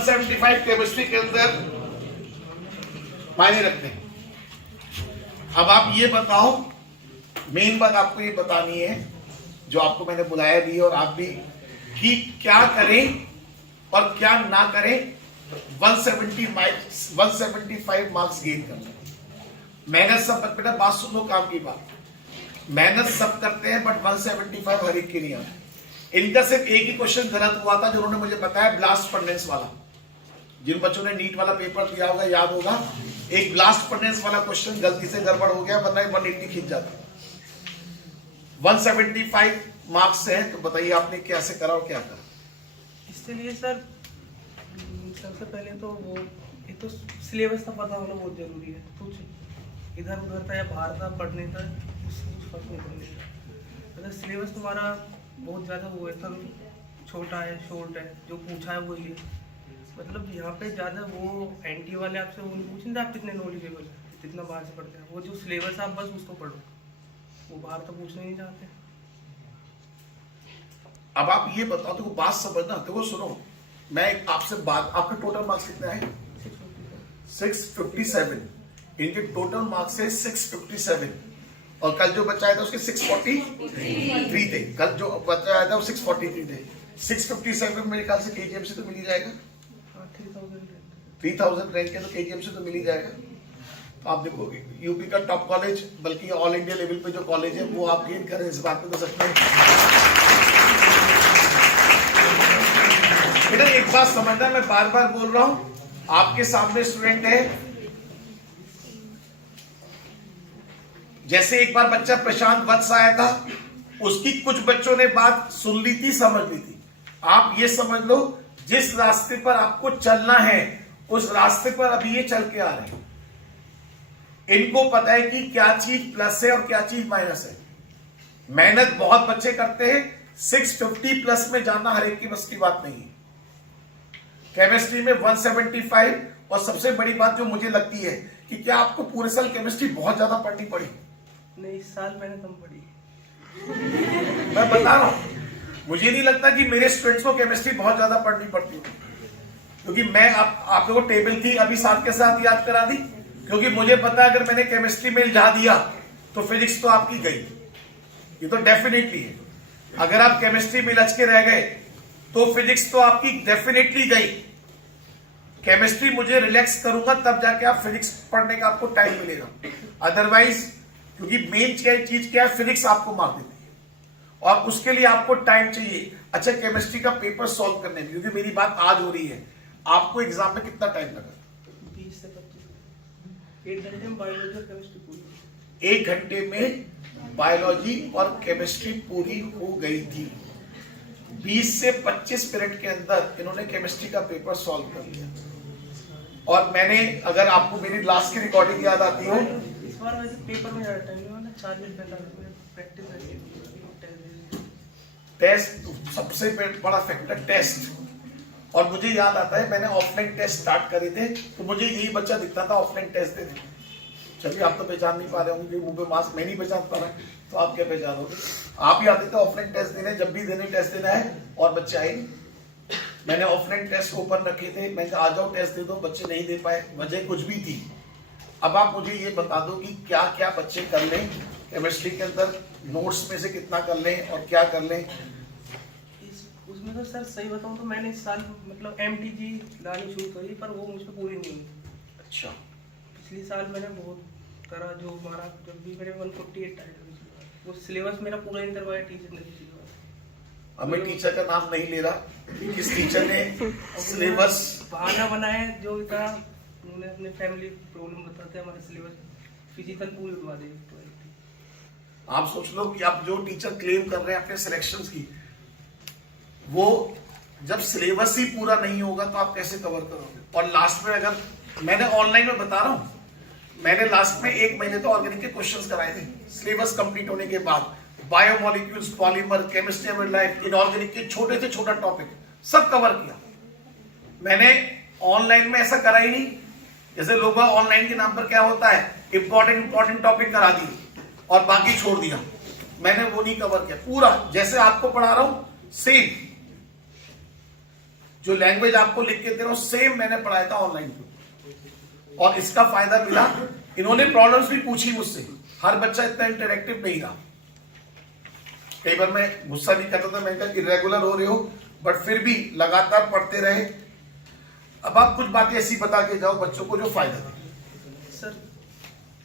175 chemistry के अंदर मायने रखते हैं। अब आप ये बताओ, मेन बात आपको ये बतानी है जो आपको मैंने बुलाया भी और आप भी, कि क्या करें और क्या ना करें 175 मार्क्स गेन करने। मेहनत सब, बेटा बात सुनो, काम की बात, मेहनत सब करते हैं बट 175 हर एक के नहीं आते। इनका सिर्फ एक ही क्वेश्चन गलत हुआ था जो उन्होंने मुझे बताया, ब्लास्ट फर्नेस वाला। जिन बच्चों ने नीट वाला पेपर दिया होगा याद होगा, एक ब्लास्ट फर्नेस वाला क्वेश्चन गलती से गड़बड़ हो गया, वरना 180 खींच जाता। 175 मार्क्स है, तो बताइए आपने कैसे करा और क्या करा? इसके लिए सर सबसे पहले तो वो एक तो सिलेबस का पता होना बहुत जरूरी है। कुछ इधर उधर था या बाहर था पढ़ने था, उससे कुछ फर्क नहीं पड़ने का। अगर सिलेबस तुम्हारा बहुत ज़्यादा वो है, कम छोटा है, शॉर्ट है, जो पूछा है वही है, मतलब यहाँ पे ज़्यादा वो एनटी वाले आपसे वो नहीं पूछेंगे आप कितने नॉलेजेबल है, कितना बाहर से पढ़ते हैं। वो जो सिलेबस आप बस उसको पढ़ो, वो बाहर तो पूछना ही नहीं चाहते। अब आप ये बताओ, तो बात समझना, तो वो सुनो, मैं आपसे बात, आपके टोटल मार्क्स कितने आए? 657। इनके टोटल मार्क्स है 657, और कल जो बच्चा आया था उसके 643 थे। कल जो बच्चा आया था वो 643 थे। 657 मेरे ख्याल से केजीएम से तो मिल ही जाएगा, 3000 रैंक है तो केजीएम से तो मिल ही जाएगा। तो आप देखोगे यूपी का टॉप कॉलेज, बल्कि ऑल इंडिया लेवल पे जो कॉलेज है वो आप गेन करें, इस बात पे तो सकते हैं। बेटा एक बात समझना, मैं बार बार बोल रहा हूं, आपके सामने स्टूडेंट है, जैसे एक बार बच्चा प्रशांत वत्स आया था, उसकी कुछ बच्चों ने बात सुन ली थी, समझ ली थी। आप ये समझ लो, जिस रास्ते पर आपको चलना है उस रास्ते पर अभी ये चल के आ रहे हैं। इनको पता है कि क्या चीज प्लस है और क्या चीज माइनस है। मेहनत बहुत बच्चे करते हैं, 650 प्लस में जाना हर एक की बस की बात नहीं है। केमिस्ट्री में 175, और सबसे बड़ी बात जो मुझे लगती है कि क्या आपको पूरे साल केमिस्ट्री बहुत ज्यादा पढ़नी पड़ी? नहीं, इस साल मैंने कम पढ़ी। मैं बता रहा हूं, मुझे नहीं लगता कि मेरे स्टूडेंट्स को केमिस्ट्री बहुत ज्यादा पढ़नी पड़ती है, क्योंकि मैं आप लोगों को टेबल थी अभी साथ के साथ याद करा दी, क्योंकि मुझे पता है अगर मैंने केमिस्ट्री में इल्झा दिया तो फिजिक्स तो आपकी गई, ये तो डेफिनेटली है। अगर आप केमिस्ट्री में इलझ के रह गए तो फिजिक्स तो आपकी डेफिनेटली गई। केमिस्ट्री मुझे रिलैक्स करूंगा तब जाके आप फिजिक्स पढ़ने का आपको टाइम मिलेगा, अदरवाइज, क्योंकि मेन चीज क्या है, फिजिक्स आपको मार देती है और उसके लिए आपको टाइम चाहिए। अच्छा, केमिस्ट्री का पेपर सॉल्व करने में, क्योंकि मेरी बात आज हो रही है, आपको एग्जाम में कितना टाइम लगा? 20 से 25, 1 घंटे में बायोलॉजी और केमिस्ट्री पूरी। 1 घंटे में बायोलॉजी और केमिस्ट्री पूरी हो गई थी। 20 से 25 मिनट के अंदर इन्होंने केमिस्ट्री का पेपर सॉल्व कर लिया। और मैंने, अगर आपको मेरी लास्ट की रिकॉर्डिंग याद आती हो, इस बार वैसे पेपर में ज्यादा टाइम नहीं हुआ ना, 4 मिनट 45 मिनट प्रैक्टिस है। टेस्ट सबसे बड़ा फैक्टर टेस्ट। और मुझे याद आता है मैंने ऑफलाइन टेस्ट स्टार्ट करे थे, तो मुझे यही बच्चा दिखता था ऑफलाइन टेस्ट देने। चलिए आप तो पहचान नहीं पा रहे होंगे, मुंह पे मास्क मैं नहीं पहचान पा रहा, तो आप क्या पहचानोगे? आप ही आते थे ऑफलाइन टेस्ट देने, जब भी देने टेस्ट देना है, और बच्चे आए नहीं। मैंने ऑफलाइन टेस्ट ओपन रखे थे, मैंने कहा आ जाओ टेस्ट दे दो, बच्चे नहीं दे पाए, वजह कुछ भी थी। अब आप मुझे ये बता दो कि क्या क्या बच्चे कर लें केमिस्ट्री के अंदर, नोट्स में से कितना कर लें और क्या कर लें? उसमें तो सर सही बताऊं तो मैंने इस साल मतलब MTG लानी शुरू करी, पर वो मुझ पर पूरी नहीं हुई। अच्छा, पिछले साल मैंने बहुत करा, जो हमारा जब भी मैंने 148 आया, वो सिलेबस मेरा पूरा नहीं करवाया टीचर ने। अब मैं टीचर का नाम नहीं ले रहा, किस टीचर ने सिलेबस बहाना बनाया जो था, उन्होंने अपने फैमिली प्रॉब्लम बताते हमारे सिलेबस फिजिकल पूरी उठवा दी। आप सोच लो कि आप जो टीचर क्लेम कर रहे हैं अपने सिलेक्शंस की, वो जब सिलेबस ही पूरा नहीं होगा तो आप कैसे कवर करोगे? और लास्ट में, अगर मैंने ऑनलाइन में बता रहा हूं, मैंने लास्ट में 1 महीने तो ऑर्गेनिक के क्वेश्चंस कराए थे सिलेबस कंप्लीट होने के बाद। Biomolecules, polymer, chemistry and life, inorganic के छोटे से छोटा टॉपिक सब कवर किया। मैंने ऑनलाइन में ऐसा करा ही नहीं, जैसे लोग ऑनलाइन के नाम पर क्या होता है, इंपॉर्टेंट टॉपिक करा दिए और बाकी छोड़ दिया। मैंने वो नहीं कवर किया, पूरा जैसे आपको पढ़ा रहा हूं सेम। जो लैंग्वेज आपको लिख के दे रहा हूं सेम मैंने पढ़ाया था ऑनलाइन पे, और इसका फायदा मिला। इन्होंने प्रॉब्लम्स भी पूछी मुझसे, हर बच्चा इतना इंटरेक्टिव नहीं रहा। कई बार मैं गुस्सा भी करता था, मैं कहा इरेगुलर हो रहे हो, बट फिर भी लगातार पढ़ते रहे। अब आप कुछ बातें ऐसी बता के जाओ बच्चों को जो फायदा दे। सर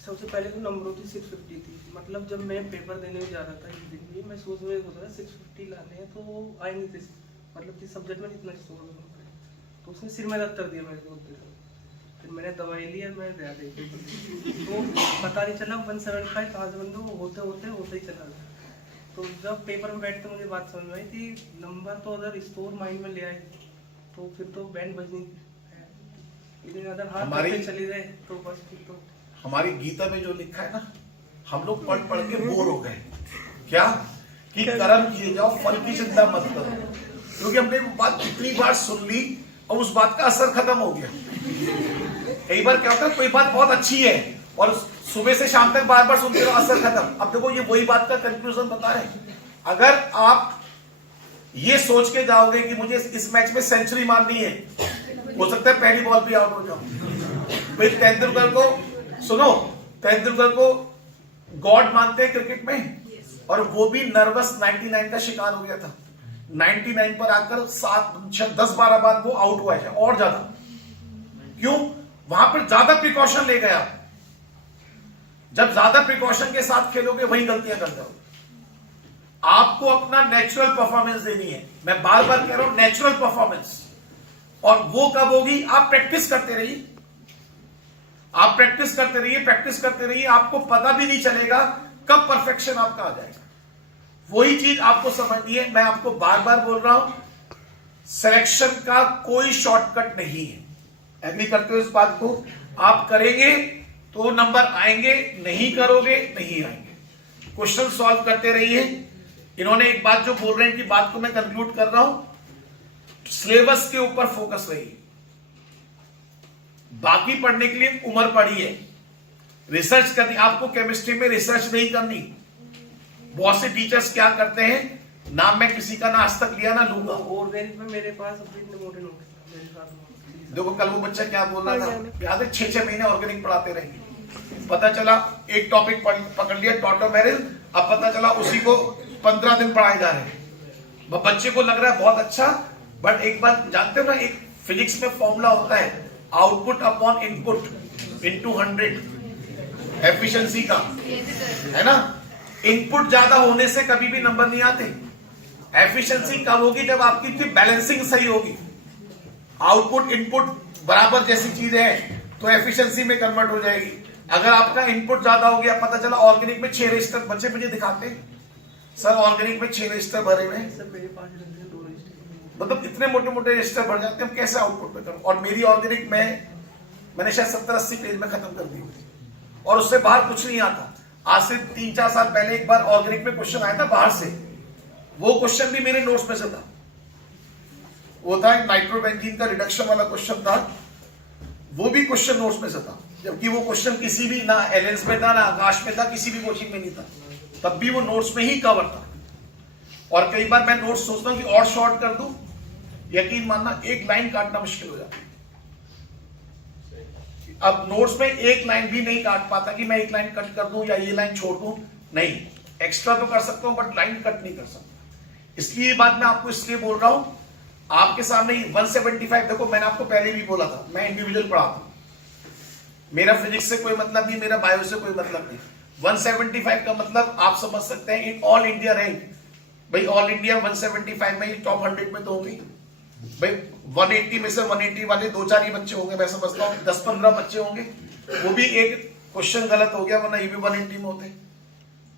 सबसे पहले तो नंबरों की 650 थी, मतलब जब मैं पेपर देने में जा रहा था इस दिन भी मैं सोच में होता था 650 लाने हैं तो वो आए नहीं थे, मतलब कि सब्जेक्ट में इतना स्कोर होना पड़े, तो उसने सिर में दफ्तर दिया मेरे को। फिर मैंने दवाई ली और मैं गया थे, तो पता नहीं चला 175 कहाँ से बंदो होते ही चला गया। तो जब पेपर में बैठ के मुझे बात समझ में आई थी, नंबर तो अगर स्कोर माइंड में ले आए तो फिर तो बैंड बजनी, लेकिन अगर हाथ चली गए तो बस फिर तो। हमारी गीता में जो लिखा है ना, हम लोग पढ़ पढ़ के बोर हो गए, क्या कि कर्म किए जाओ फल की चिंता मत करो, क्योंकि हमने वो बात कितनी बार सुन ली और उस बात का असर खत्म हो गया। कई बार क्या होता है, कोई बात बहुत अच्छी है और सुबह से शाम तक बार बार सुनते रहो, असर खत्म। अब देखो ये वही बात का कंक्लूजन बता रहे हैं। अगर आप ये सोच के जाओगे कि मुझे इस मैच में सेंचुरी मारनी है, हो सकता है पहली बॉल पे आउट हो जाओ। भाई तेंदुलकर को सुनो, तेंदुलकर को गॉड मानते हैं क्रिकेट में, और वो भी नर्वस 99 का शिकार हो गया था। 99 पर आकर 10-12 बार वो आउट हुआ है और ज्यादा। क्यों? वहां पर ज्यादा प्रिकॉशन ले गया। जब ज्यादा प्रिकॉशन के साथ खेलोगे वही गलतियां करते हो। आपको अपना नेचुरल परफॉर्मेंस देनी है, मैं बार बार कह रहा हूं नेचुरल परफॉर्मेंस। और वो कब होगी? आप प्रैक्टिस करते रहिए, आप प्रैक्टिस करते रहिए, प्रैक्टिस करते रहिए, आपको पता भी नहीं चलेगा कब परफेक्शन आपका आ जाएगा। वही चीज आपको समझनी है। मैं आपको बार बार बोल रहा हूं, सिलेक्शन का कोई शॉर्टकट नहीं है। एग्री करते हो इस बात को? आप करेंगे तो नंबर आएंगे, नहीं करोगे नहीं आएंगे। क्वेश्चन सॉल्व करते रहिए। इन्होंने एक बात जो बोल रहे हैं कि बात को मैं कंक्लूड कर रहा हूं, सिलेबस के ऊपर फोकस रहिए। बाकी पढ़ने के लिए उम्र पड़ी है, रिसर्च करनी। आपको केमिस्ट्री में रिसर्च नहीं करनी। बहुत से टीचर्स क्या करते हैं, नाम मैं किसी का ना आज तक लिया ना लूंगा। ऑर्गेनिक में मेरे पास अभी इतने मोटे नोट हैं मेरे साथ। देखो कल वो बच्चा क्या बोल रहा था, याद है 6-6 महीने ऑर्गेनिक पढ़ाते रहे, पता चला एक टॉपिक पकड़ लिया टॉटोमेरिल, अब पता चला उसी को 15 दिन पढ़ाए जा रहे हैं। बच्चे को लग रहा है बहुत अच्छा, बट एक बात जानते हो ना, एक फिजिक्स में फॉर्मूला होता है, output upon input into 100 efficiency का, है ना। इनपुट ज्यादा होने से कभी भी नंबर नहीं आते। एफिशिएंसी कब होगी? जब आपकी बैलेंसिंग सही होगी। आउटपुट इनपुट बराबर जैसी चीज है तो एफिशिएंसी में कन्वर्ट हो जाएगी। अगर आपका इनपुट ज्यादा हो गया, पता चला ऑर्गेनिक में 6 रजिस्टर, बच्चे मुझे दिखाते सर ऑर्गेनिक में 6 रजिस्टर भरे हुए हैं, मतलब इतने मोटे मोटे रजिस्टर भर जाते हैं, कैसे आउटपुट में करूं? और मेरी ऑर्गेनिक में मैंने शायद 70-80 पेज में खत्म कर दी थी, और उससे बाहर कुछ नहीं आता। आज से 3-4 साल पहले एक बार ऑर्गेनिक में क्वेश्चन आया था बाहर से, वो क्वेश्चन भी मेरे नोट्स में से था। वो था नाइट्रोबेंजीन का रिडक्शन वाला क्वेश्चन था, वो भी क्वेश्चन नोट्स में से था, जबकि वो क्वेश्चन किसी भी ना एलेंस में था ना आकाश में था, किसी भी कोचिंग में नहीं था, तब भी वो नोट्स में ही कवर था। और कई बार मैं नोट्स सोचता हूं कि और शॉर्ट कर दूं, यकीन मानना एक लाइन काटना मुश्किल हो जाता है। अब नोट्स में एक लाइन भी नहीं काट पाता कि मैं एक लाइन कट कर दूं या ये लाइन छोड़ दूं, नहीं, एक्स्ट्रा तो कर सकता हूं बट लाइन कट नहीं कर सकता। इसलिए ये बात मैं आपको इसलिए बोल रहा हूं, आपके सामने 175, देखो मैंने आपको पहले भी बोला था मैं इंडिविजुअल पढ़ाता हूं, मेरा फिजिक्स से कोई मतलब नहीं, मेरा बायो से कोई मतलब नहीं। 175 का मतलब आप समझ सकते हैं इन ऑल इंडिया रैंक, भाई ऑल इंडिया 175 में टॉप 100 में तो होंगे भाई। 180 में से 180 वाले 2-4 ही बच्चे होंगे, मैं समझता हूँ 10-15 बच्चे होंगे, वो भी एक क्वेश्चन गलत हो गया, वरना ये भी 180 में होते।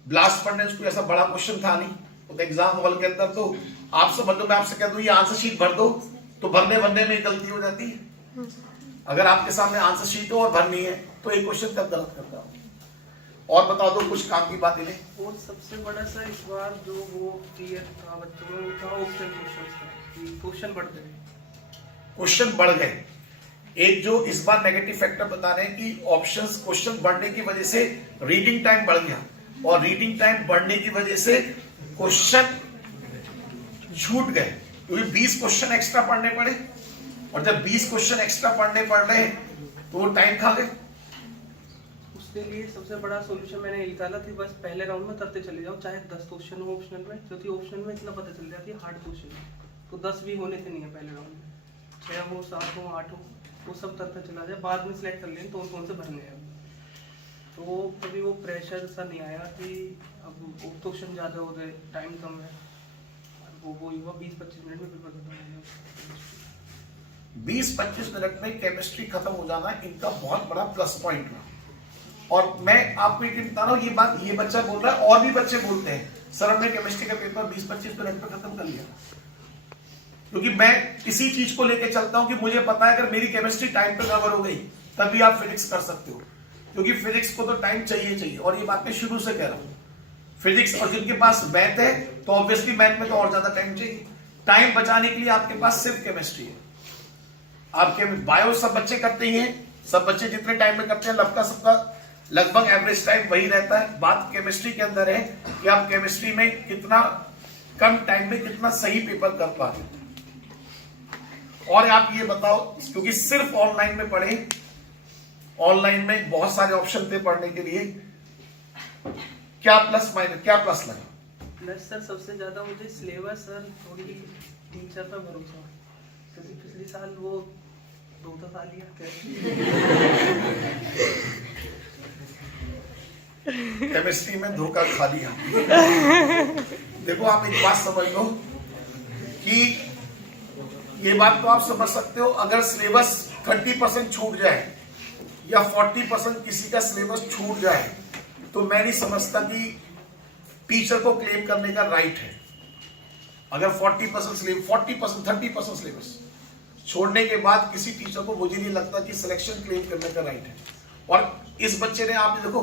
ब्लास्ट फर्नेस कोई ऐसा बड़ा क्वेश्चन था नहीं, तो एग्जाम हॉल के अंदर तो आप समझ लो, मैं आपसे कह दूं ये आंसर शीट भर दो, तो भरने में गलती हो जाती है। अगर आपके सामने आंसर शीट हो और भरनी है तो एक क्वेश्चन तब गलत करता हूं। और बता दो कुछ काम की बात इन्हें। और सबसे बड़ा सा इस बार जो वो क्लियर था बच्चों में, वो था ऑप्शन क्वेश्चन बढ़ गए, क्वेश्चन बढ़ गए। एक जो इस बार नेगेटिव फैक्टर बता रहे हैं कि ऑप्शंस क्वेश्चन बढ़ने की वजह से रीडिंग टाइम बढ़ गया, और रीडिंग टाइम बढ़ने की वजह से क्वेश्चन छूट गए। क्योंकि 20 क्वेश्चन एक्स्ट्रा पढ़ने पड़े, और जब 20 क्वेश्चन एक्स्ट्रा पढ़ने पड़ रहे तो वो टाइम खा गए। उसके लिए सबसे बड़ा सॉल्यूशन मैंने ये निकाला थी, बस पहले राउंड में करते चले जाओ, चाहे 10 क्वेश्चन हो ऑप्शनल में, क्योंकि ऑप्शनल में इतना पता चल जाती है हार्ड क्वेश्चन तो 10 भी होने थे नहीं है पहले राउंड में, 6 हो 7 हो 8 हो वो सब करते चला जाए, बाद में सिलेक्ट कर लें तो कौन से भरने हैं। तो कभी वो प्रेशर सा नहीं आया कि अब क्वेश्चन ज़्यादा हो गए, टाइम कम है, वो युवा 20-25 मिनट में पेपर खत्म हो गया। 20-25 मिनट में केमिस्ट्री खत्म हो जाना इनका बहुत बड़ा प्लस पॉइंट है। और मैं आपको एक बता रहा हूँ, ये बात ये बच्चा बोल रहा है और भी बच्चे बोलते हैं सर हमने केमिस्ट्री का पेपर 20-25 मिनट में खत्म कर लिया, क्योंकि मैं किसी चीज को लेके चलता हूं कि मुझे पता है अगर मेरी केमिस्ट्री टाइम पे कवर हो गई तभी आप फिजिक्स कर सकते हो, क्योंकि फिजिक्स को तो टाइम चाहिए। और ये बात मैं शुरू से कह रहा हूं, फिजिक्स और जिनके पास मैथ है तो ऑब्वियसली मैथ में तो और ज्यादा टाइम चाहिए। टाइम बचाने के लिए आपके पास सिर्फ केमिस्ट्री है। आपके बायो सब बच्चे करते ही हैं, सब बच्चे जितने टाइम में करते हैं सबका लगभग एवरेज टाइम वही रहता है। बात केमिस्ट्री के अंदर है कि आप केमिस्ट्री में कितना कम टाइम में कितना सही पेपर कर पा रहे हैं। और आप ये बताओ, क्योंकि सिर्फ ऑनलाइन में पढ़े, ऑनलाइन में बहुत सारे ऑप्शन थे पढ़ने के लिए, क्या प्लस माइनस क्या प्लस लगा? प्लस सर सबसे ज्यादा मुझे सिलेबस सर थोड़ी टीचर पर भरोसा, क्योंकि पिछले साल वो 2 साल ही केमिस्ट्री में धोखा खा लिया। देखो आप एक बात समझ लो कि ये बात तो आप समझ सकते हो, अगर सिलेबस 30% छूट जाए या 40% किसी का सिलेबस छूट जाए तो मैं नहीं समझता कि टीचर को क्लेम करने का राइट है। अगर 40% सिलेबस 30% सिलेबस छोड़ने के बाद किसी टीचर को मुझे नहीं लगता कि सिलेक्शन क्लेम करने का राइट है। और इस बच्चे ने, आप देखो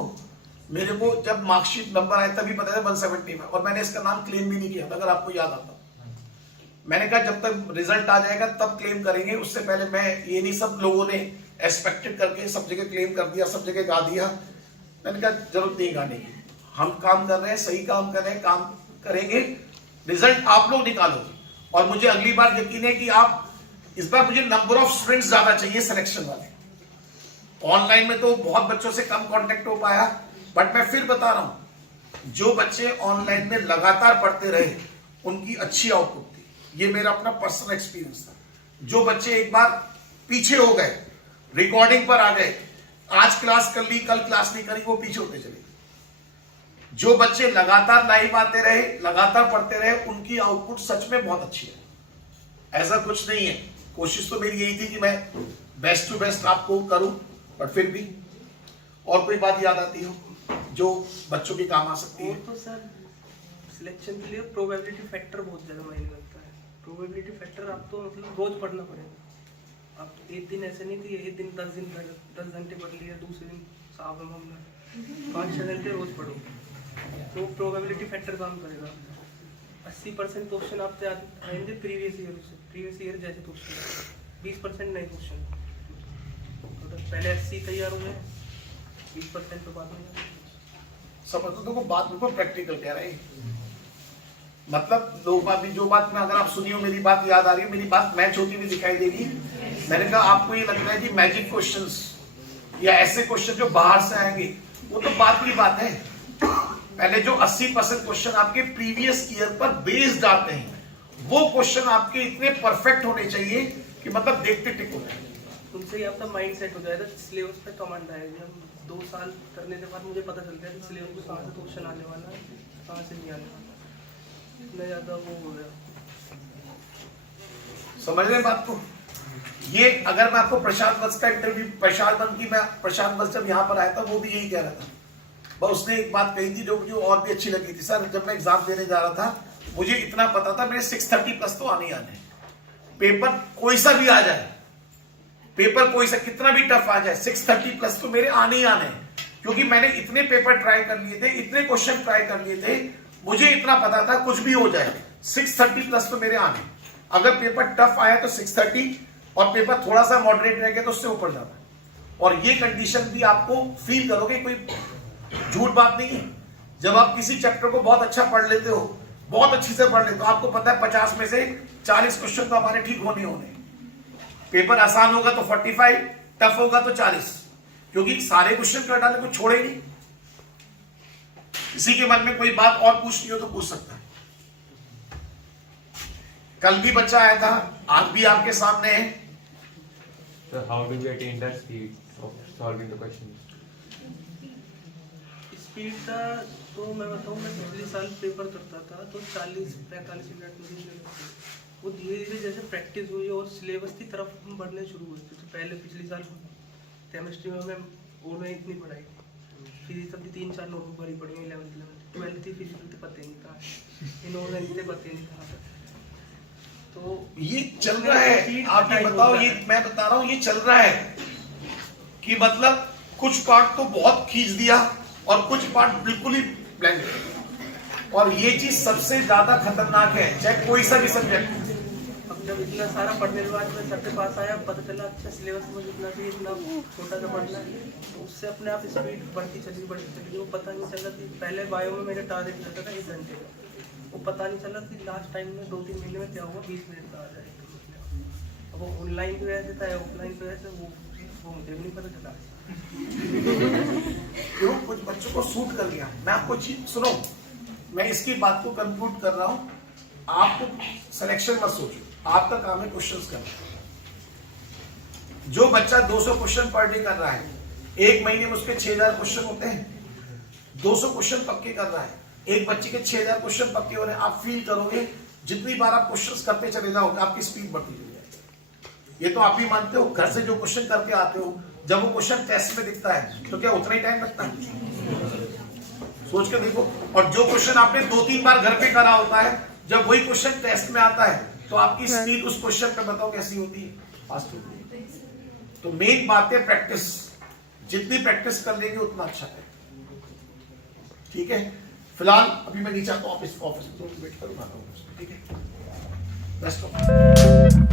मेरे को जब मार्कशीट नंबर आया तभी पता था 170 में, और मैंने इसका नाम क्लेम भी नहीं किया था, अगर आपको याद आता। मैंने कहा जब तक रिजल्ट आ जाएगा तब क्लेम करेंगे, उससे पहले मैं ये नहीं, सब लोगों ने एक्सपेक्टेड करके सब जगह क्लेम कर दिया, सब जगह गा दिया। मैंने कहा जरूरत नहीं गाने की, हम काम कर रहे हैं, सही काम कर रहे हैं, काम करेंगे, रिजल्ट आप लोग निकालोगे। और मुझे अगली बार यकीन है कि आप, इस बार मुझे नंबर ऑफ स्टूडेंट्स ज्यादा चाहिए सिलेक्शन वाले। ऑनलाइन में तो बहुत बच्चों से कम कांटेक्ट हो पाया, बट मैं फिर बता रहा हूं, जो बच्चे ऑनलाइन में लगातार पढ़ते रहे उनकी अच्छी आउटपुट थी। ये मेरा अपना पर्सनल एक्सपीरियंस था। जो बच्चे एक बार पीछे हो गए, रिकॉर्डिंग पर आ गए, आज क्लास कर ली कल क्लास नहीं करी, वो पीछे होते चले गए। जो बच्चे लगातार लाइव आते रहे, लगातार पढ़ते रहे, उनकी आउटपुट सच में बहुत अच्छी है। ऐसा कुछ नहीं है, कोशिश तो मेरी यही थी कि मैं बेस्ट टू बेस्ट आपको करूं, बट फिर भी और कोई बात याद आती हो जो बच्चों की काम आ सकती है? तो सर सिलेक्शन के लिए प्रोबेबिलिटी फैक्टर बहुत ज्यादा मायने रखता है। प्रोबेबिलिटी फैक्टर आपको मतलब रोज पढ़ना पड़ेगा। आप एक दिन ऐसे नहीं कि एक दिन 10 घंटे पढ़ लिए, दूसरे दिन साहब हम 5-6 घंटे रोज पढ़ो, तो प्रोबेबिलिटी फैक्टर काम करेगा। 80% क्वेश्चन आपसे आएंगे प्रीवियस ईयर जैसे क्वेश्चन, 20% नए क्वेश्चन। तो पहले 80 तैयार हो जाए, 20% पे बात हो जाए। समझ तो को बात बिल्कुल प्रैक्टिकल कह रहे हैं। मतलब लोग बात भी, जो बात में अगर आप सुनी हो, मेरी बात याद आ रही है, मेरी बात मैच होती हुई दिखाई देगी। मैंने कहा आपको ये लगता है कि मैजिक क्वेश्चंस या ऐसे क्वेश्चन जो बाहर से आएंगे, वो तो बात की बात है। पहले जो 80% क्वेश्चन आपके प्रीवियस ईयर पर बेस्ड आते हैं, वो क्वेश्चन आपके इतने परफेक्ट होने चाहिए कि मतलब देखते टिक हो जाए। उनसे ही आपका माइंड सेट हो जाएगा, सिलेबस पे कमांड आएगा। 2 साल करने के बाद मुझे पता चलता है कि सिलेबस में कहाँ से क्वेश्चन आने वाला है, कहाँ से नहीं आने वाला, इतना ज्यादा वो हो गया। समझ रहे बात को? ये अगर मैं आपको प्रशांत वत्स का इंटरव्यू, प्रशांत वत्स जब यहाँ पर आया था वो भी यही कह रहा था, बस उसने एक बात कही थी जो मुझे और भी अच्छी लगी थी। सर जब मैं एग्जाम देने जा रहा था मुझे इतना पता था मेरे 630 प्लस तो आने ही आने, पेपर कोई सा भी आ जाए, पेपर कोई सा कितना भी टफ आ जाए, 630 प्लस तो मेरे आने ही आने, क्योंकि मैंने इतने पेपर ट्राई कर लिए थे, इतने क्वेश्चन ट्राई कर लिए थे, मुझे इतना पता था कुछ भी हो जाए 630 प्लस तो मेरे आने। अगर पेपर टफ आया तो 630 और पेपर थोड़ा सा मॉडरेट रह गया तो उससे ऊपर जाता। और ये कंडीशन भी आपको फील करोगे, कोई झूठ बात नहीं है। जब आप किसी चैप्टर को बहुत अच्छा पढ़ लेते हो, बहुत अच्छी से पढ़ लेते हो, आपको पता है 50 में से 40 क्वेश्चन तो हमारे ठीक होने होने। पेपर आसान होगा तो 45, टफ होगा तो 40, क्योंकि सारे क्वेश्चन कर डाले, कुछ छोड़े नहीं। किसी के मन में कोई बात और पूछनी हो तो पूछ सकता है। कल भी बच्चा आया था, आज भी आपके सामने है। So how do we attain that speed of solving the questions? Speed का तो मैं बताऊँ, मैं पिछले साल पेपर करता था तो 40-45 मिनट में ही लगते थे। वो धीरे धीरे जैसे प्रैक्टिस हुई और सिलेबस की तरफ हम बढ़ने शुरू हुए थे। तो पहले पिछले साल केमिस्ट्री में मैं उन्होंने इतनी पढ़ाई, फिजिक्स अपनी 3-4 नोटबुक भरी पड़ी 11th 12th थी, फिजिक्स तो पता ही नहीं था, इन्होंने इतने पता ही नहीं था। तो ये चल रहा है, आप ये बताओ, ये मैं बता रहा हूं, ये चल रहा है कि मतलब कुछ पार्ट तो बहुत खींच दिया और कुछ पार्ट बिल्कुल ही ब्लैंक। और ये चीज सबसे ज्यादा खतरनाक है, चाहे कोई सा भी सब्जेक्ट। अब जब इतना सारा पढ़ने के बाद मैं सर के पास आया, पता चला अच्छा सिलेबस मुझे इतना चाहिए, इतना छोटा सा पढ़ना है, तो उससे अपने आप स्पीड बढ़ती चली वो पता नहीं चला कि पहले बायो में मेरा टारगेट रहता था 1 घंटे का, वो पता नहीं चला कि लास्ट टाइम में 2-3 महीने में क्या हुआ, 20 मिनट का आ जाएगा। अब वो ऑनलाइन की वजह से था, ऑफलाइन की वजह से वो मुझे भी नहीं पता चला। क्यों? कुछ बच्चों को सूट कर लिया। मैं आपको चीज सुनो, मैं इसकी बात को कंक्लूड कर रहा हूं। आपको सिलेक्शन मत सोचो, आपका काम है क्वेश्चंस करना। जो बच्चा 200 क्वेश्चन पर डे कर रहा है, 1 महीने में उसके 6000 क्वेश्चन होते हैं। 200 क्वेश्चन पक्के कर रहा है, एक बच्चे के 6000 क्वेश्चन पक्के हो रहे हैं। आप फील करोगे जितनी बार आप क्वेश्चंस करते चले जाओगे, आपकी स्पीड बढ़ती चली जाएगी। ये तो आप भी मानते हो, घर से जो क्वेश्चन करके आते हो, जब वो क्वेश्चन टेस्ट में दिखता है तो क्या उतना ही टाइम लगता है? सोच के देखो। और जो क्वेश्चन आपने 2-3 बार घर पे करा होता है, जब वही क्वेश्चन टेस्ट में आता है तो आपकी स्पीड उस क्वेश्चन पे बताओ कैसी होती है? फास्ट होती है। तो मेन बात है प्रैक्टिस, जितनी प्रैक्टिस कर लेंगे उतना अच्छा है। ठीक है, फिलहाल अभी मैं नीचे आता हूँ, ऑफिस में वेट करूंगा। ठीक है, बेस्ट ऑफ